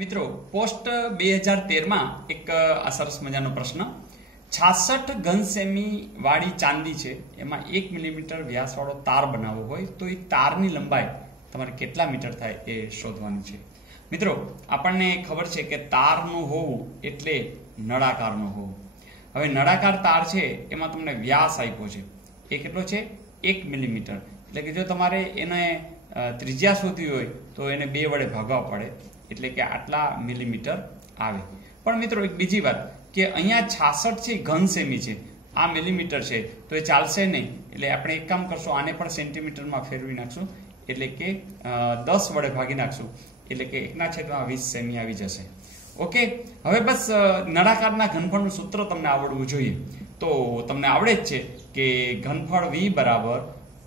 મિત્રો પોસ્ટ 2013 માં એક આ સરસ મજાનો પ્રશ્ન 66 ઘન સેમી વાળી ચાંદી છે એમાં 1 મિલીમીટર વ્યાસવાળો તાર બનાવવો હોય તો એ તારની લંબાઈ તમારે કેટલા મીટર થાય એ શોધવાનું છે। મિત્રો આપણને ખબર છે કે તારનું હોવું એટલે નળાકારનું હોવું। હવે નળાકાર તાર છે એમાં તમને વ્યાસ આપ્યો છે એ કેટલો છે 1 મિલીમીટર, એટલે કે જો તમારે એને ત્રિજ્યા શોધવી હોય તો એને 2 વડે ભાગવા પડે એટલે કે આટલા મિલીમીટર આવે। પણ મિત્રો એક બીજી વાત કે અહીંયા 66 છે ઘન સેમી છે, આ મિલીમીટર છે તો એ ચાલશે નહીં, એટલે આપણે એક કામ કરશું આને પણ સેન્ટીમીટરમાં ફેરવી નાખશું એટલે કે 10 વડે ભાગી નાખશું એટલે કે 1/20 સેમી આવી જશે। ઓકે, હવે બસ નળાકારના ઘનફળનું સૂત્ર તમને આવડવું જોઈએ। તો તમને આવડે જ છે કે ઘનફળ V બરાબર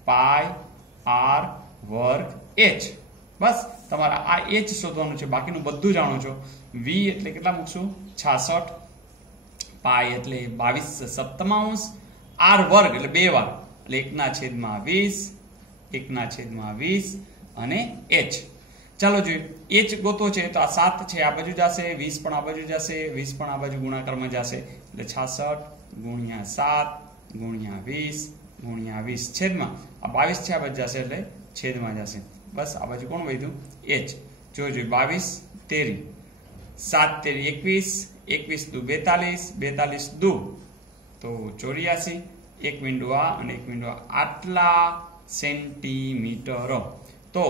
પાઈ r વર્ગ h। બસ તમારે આ h શોધવાનું છે, બાકીનું બધું જાણો છો। v એટલે કેટલા મૂકશું 66, પાઈ એટલે 22/7, r વર્ગ એટલે 2 વાર એટલે 1/20, 1/20 અને h। ચાલો જોઈએ h ગોતો છે તો આ 7 છે આ બાજુ જશે, 20 પણ આ બાજુ જશે, 20 પણ આ બાજુ ગુણાકારમાં જશે એટલે 66 ગુણ્યા 7 ગુણ્યા 20 ગુણ્યા 20 છેદમાં આ 22 છે આ બાજુ જશે એટલે છેદમાં જશે। બસ આ બાજુ કોણ વધ્યું h। જોજો 22 તેરી 7 તેરી 21, 21 દુ 42, 42 દુ તો 84, 1 મીંડું આ અને 1 મીંડું આટલા સેન્ટીમીટર। તો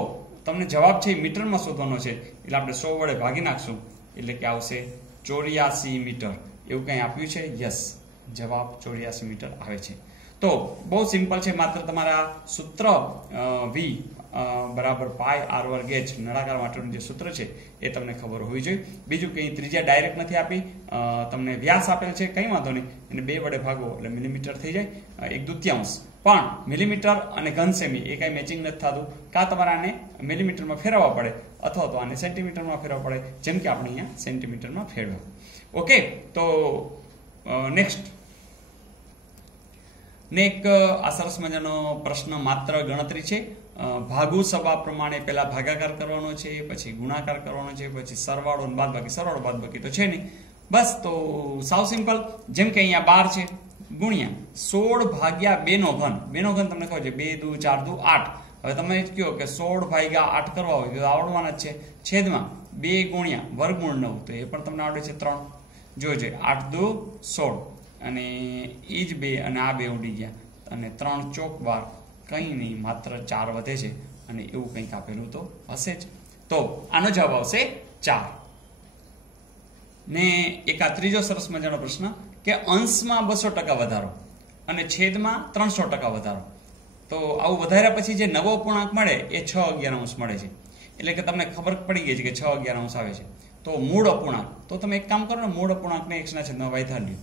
તમને જવાબ છે મીટરમાં શોધવાનો છે એટલે આપણે 100 વડે ભાગી નાખશું એટલે કે આવશે 84 મીટર। એવું કંઈ આપ્યું છે? યસ, જવાબ 84 મીટર આવે છે। તો બહુ સિમ્પલ છે, માત્ર તમારા સૂત્ર v બરાબર પાઈ r વર્ગ h નળાકાર માટેનું જે સૂત્ર છે એ તમને ખબર હોવી જોઈએ। બીજું કંઈ ત્રિજ્યા ડાયરેક્ટ નથી આપી, તમને વ્યાસ આપેલ છે, કંઈ વાંધો નહીં, એને 2 વડે ભાગો એટલે મિલીમીટર થઈ જાય 1/2। પણ મિલીમીટર અને ઘન સેમી એ કાંઈ મેચિંગ નથી થતું, કાં તમારે આને મિલીમીટરમાં ફેરવવા પડે અથવા તો આને સેન્ટીમીટરમાં ફેરવવા પડે, જેમ કે આપણે અહીંયા સેન્ટીમીટરમાં ફેરવ્યા। ઓકે, તો નેક્સ્ટ ને એક આ સરસ મજાનો પ્રશ્ન માત્ર ગણતરી છે। ભાગુ સભા પ્રમાણે પહેલા ભાગાકાર કરવાનો છે, પછી ગુણાકાર કરવાનો છે, પછી સરવાળો અને બાદબાકી। સરવાળો બાદબાકી તો છે નહીં, બસ તો સાવ સિમ્પલ, જેમ કે અહીંયા 12 છે ગુણ્યા 16 ભાગ્યા 2 નો ઘન। 2 નો ઘન તમને કહો છે 2 દુ 4 દુ 8। હવે તમે કહો કે 16 ભાગ્યા 8 કરવા હોય તો આવડવાના જ છે, છેદમાં 2 ગુણ્યા વર્ગમૂળ 9 તો એ પણ તમને આવડે છે 3। જોજે 8 દુ 16 અને એ જ 2 અને આ 2 ઉડી ગયા અને 3 ચોક 12, કંઈ નહીં, માત્ર 4 વધે છે અને એવું કંઈક આપેલું તો હશે જ। તો આનો જવાબ આવશે 4। ને એક આ ત્રીજો સરસ મજાનો પ્રશ્ન કે અંશમાં 200% વધારો અને છેદમાં 300% વધારો। તો આવું વધાર્યા પછી જે નવો પૂર્ણાંક મળે એ 6/11 મળે છે, એટલે કે તમને ખબર પડી ગઈ છે કે 6/11 આવે છે। તો મૂળ અપૂર્ણાંક, તો તમે એક કામ કરો ને, મૂળ અપૂર્ણાંકને x/y ધાર લ્યો।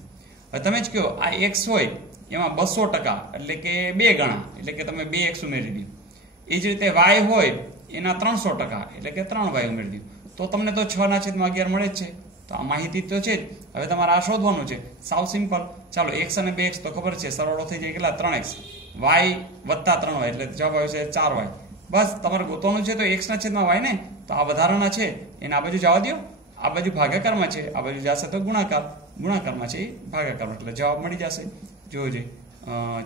હવે તમે જ કહો આ x હોય એમાં 200% એટલે કે 2 ગણા, એટલે કે તમે 2x ઉમેરી દો। એ જ રીતે y હોય એના 300% એટલે કે 3y ઉમેરી દો, તો તમને તો 6/11 મળે જ છે। તો આ માહિતી તો છે જ, હવે તમારે આ શોધવાનું છે, સાવ સિમ્પલ। ચાલો x અને 2x તો ખબર છે, સરવાળો થઈ જાય કેટલા 3x, y વત્તા 3y એટલે જવાબ આવશે 4y। બસ તમારે ગોતવાનું છે તો x/y ને, તો આ વધારાના છે એને આ બાજુ જવા દો, આ બાજુ ભાગાકારમાં છે, આ બાજુ જશે તો ગુણાકાર, ગુણાકારમાં છે એ ભાગાકારમાં, એટલે જવાબ મળી જશે। જોજે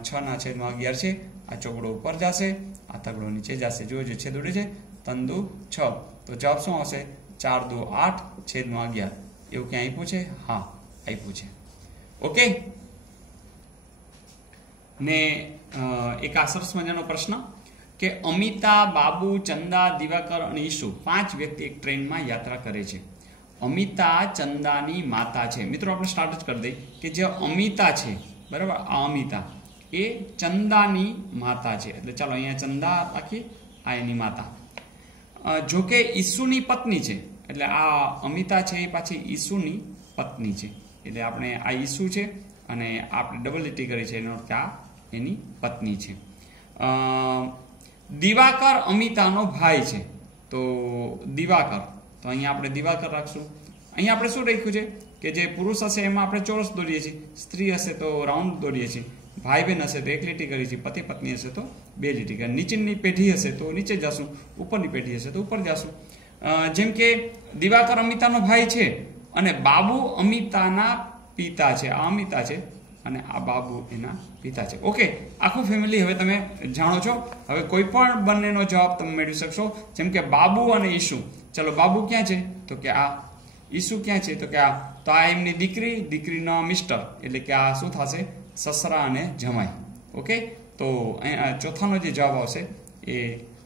6/11 છે, આ ચોગડો ઉપર જશે, આ તગડો નીચે જશે। જોજે છેદ ઉડે છે, 3 દુ 6 તો જવાબ શું આવશે 4 દુ 8 છેદમાં 11। એવું ક્યાં આપ્યું છે? હા આપ્યું છે। ઓકે, ને એક આ સરસ મજાનો પ્રશ્ન કે અમિતા, બાબુ, ચંદા, દિવાકર અને ઈશુ 5 વ્યક્તિ એક ટ્રેનમાં યાત્રા કરે છે। અમિતા ચંદાની માતા છે। મિત્રો આપણે સ્ટાર્ટ જ કરી દઈએ કે જે અમિતા છે, બરાબર, આ અમિતા એ ચંદાની માતા છે, એટલે ચાલો અહીંયા ચંદા રાખીએ, આ એની માતા। જોકે ઈસુની પત્ની છે, એટલે આ અમિતા છે એ પાછી ઈસુની પત્ની છે, એટલે આપણે આ ઈસુ છે અને આપણે ડબલ લીટી કરી છે એનો અર્થ આ એની પત્ની છે। દિવાકર અમિતાનો ભાઈ છે, તો દિવાકર, તો અહીંયા આપણે દિવાકર રાખશું। અહીંયા આપણે શું રાખ્યું છે કે જે પુરુષ હશે એમાં આપણે ચોરસ દોરીએ છીએ, સ્ત્રી હશે તો રાઉન્ડ દોરીએ છીએ, ભાઈ બહેન હશે તો 1 લીટી કરી છે, પતિ પત્ની હશે તો 2 લીટી કરી, નીચેની પેઢી હશે તો નીચે જશું, ઉપરની પેઢી હશે તો ઉપર જશું। જેમ કે દિવાકર અમિતાનો ભાઈ છે અને બાબુ અમિતાના પિતા છે. આ અમિતા છે અને આ બાબુ એના પિતા છે. ઓકે, આખું ફેમિલી હવે તમે જાણો છો. હવે કોઈ પણ બંનેનો જવાબ તમે મેળવી શકશો. જેમ કે બાબુ અને ઈસુ. ચલો, બાબુ ક્યાં છે? તો કે આ. ઈસુ ક્યાં છે? તો કે આ. તો આ એમની દીકરીનો મિસ્ટર, એટલે કે આ શું થશે? સસરા અને જમાઈ. ઓકે, તો અહીંયા ચોથાનો જે જવાબ આવશે એ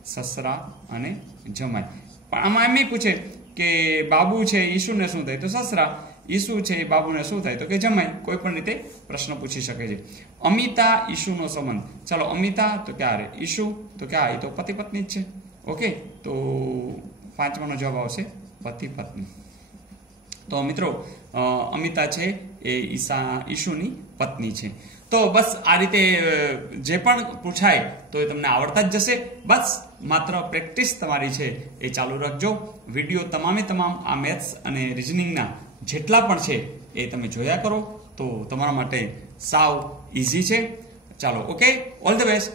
સસરા અને જમાઈ. પણ આમાં એમ પૂછે કે બાબુ છે ઈસુને શું થાય? તો સસરા. ઈસુ છે એ બાબુને શું થાય? તો કે જમાઈ. કોઈ પણ રીતે પ્રશ્ન પૂછી શકે છે. અમિતા ઈસુનો સંબંધ. ચલો, અમિતા તો ક્યારે? ઈસુ તો ક્યાં? એ તો પતિ પત્ની જ છે. ઓકે, તો પાંચમાનો જવાબ આવશે પતિ પત્ની. તો મિત્રો, અમિતા છે એ ઈસુની પત્ની છે. તો બસ આ રીતે જે પણ પૂછાય તો એ તમને આવડતા જ જશે. બસ માત્ર પ્રેક્ટિસ તમારી છે એ ચાલુ રાખજો. વિડીયો તમામ આ મેથ્સ અને રિઝનિંગના જેટલા પણ છે એ તમે જોયા કરો તો તમારા માટે સાવ ઇઝી છે. ચાલો, ઓકે, ઓલ ધ બેસ્ટ.